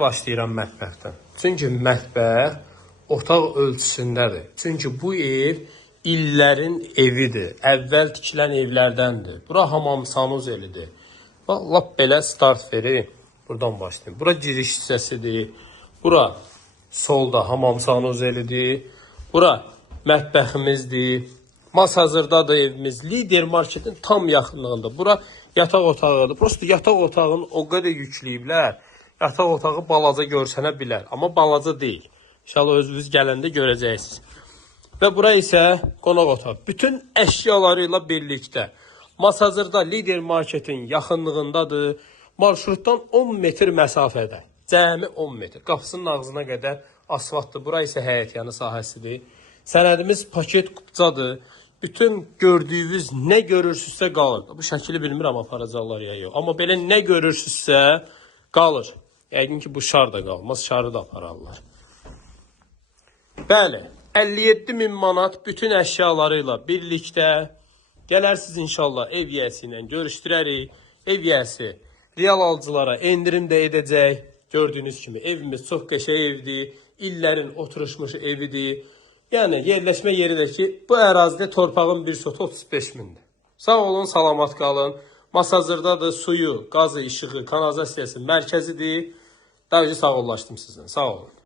Başlayıram mətbəxdən. Çünki mətbəx otaq ölçüsündədir. Çünki bu ev illərin evidir. Əvvəl tikilən evlərdəndir. Bura hamam sanuz elidir. Bax, lap belə start verir. Buradan başlayayım. Bura giriş hissəsidir. Bura solda hamam sanuz elidir. Bura mətbəximizdir. Mas hazırdadır evimiz. Lider marketin tam yaxınlığında. Bura yataq otağıdır. Prosta yataq otağını o qədər yükləyiblər. Yataq otağı balaca görsənə bilər. Amma balaca deyil. İnşallah özünüz gələndə görəcəksiniz. Və bura isə qonaq otağı. Bütün əşyalarıyla birlikdə. Mas hazırda Lider marketin yaxınlığındadır. Marşrutdan 10 metr məsafədə. Cəmi 10 metr. Qapısının ağzına qədər asfaltdır. Bura isə həyətyanı sahəsidir. Sənədimiz paket qupcadır. Bütün gördüyünüz nə görürsünüzsə qalır. Bu şəkili bilmirəm aparacaqlar ya yox. Amma belə nə görürsünüzsə qalır. Yəqin ki bu şar da qalmaz. Şarı da apararlar. Bəli. 57.000 manat bütün əşyalarıyla birlikdə gələrsiniz inşallah ev yiyəsi ilə görüşdürərik. Ev yiyəsi real alıcılara endirim də edəcək. Gördüyünüz kimi evimiz çox qəşəng evdir. İllərin oturuşmuş evidir. Yəni yerləşmə yeridir ki bu ərazidə torpağın bir sotu 35 mindir. Sağ olun, salamat qalın. Mas hazırdadır, suyu, qazı, işığı, kanalizasiyası mərkəzidir. Daha önce sağollaşdım sizden. Sağ olun.